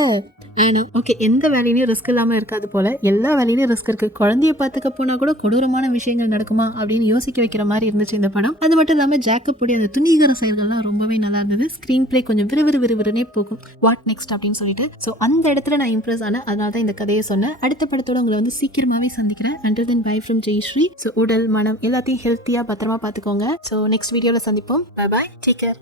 ஓகே. எந்த வேலையிலும் ரிஸ்க் இல்லாம இருக்காது போல, எல்லா வேலையிலும் ரிஸ்க் இருக்கு. குழந்தைய பாத்துக்க போனா கூட கொடூரமான விஷயங்கள் நடக்குமா அப்படின்னு யோசிக்க வைக்கிற மாதிரி இருந்துச்சு இந்த படம். அது மட்டும் இல்லாம ஜேக்கப் உடைய அந்த துணிகர செயல்கள்லாம் ரொம்பவே நல்லா இருந்தது. ஸ்கிரீன் பிளே கொஞ்சம் விறுவிறுனே போகும். வாட் நெக்ஸ்ட் அப்படின்னு சொல்லிட்டு சோ அந்த இடத்துல நான் இம்ப்ரெஸ் ஆனேன். அதனால தான் இந்த கதையை சொன்னேன். அடுத்த படத்தோட உங்களை வந்து சீக்கிரமாவே சந்திக்கிறேன். Until then, bye from Jayashree. So உடல் மனம் எல்லாத்தையும் ஹெல்த்தியா பத்திரமா பாத்துக்கோங்க. ஸோ நெக்ஸ்ட் வீடியோல சந்திப்போம். Bye bye, take care.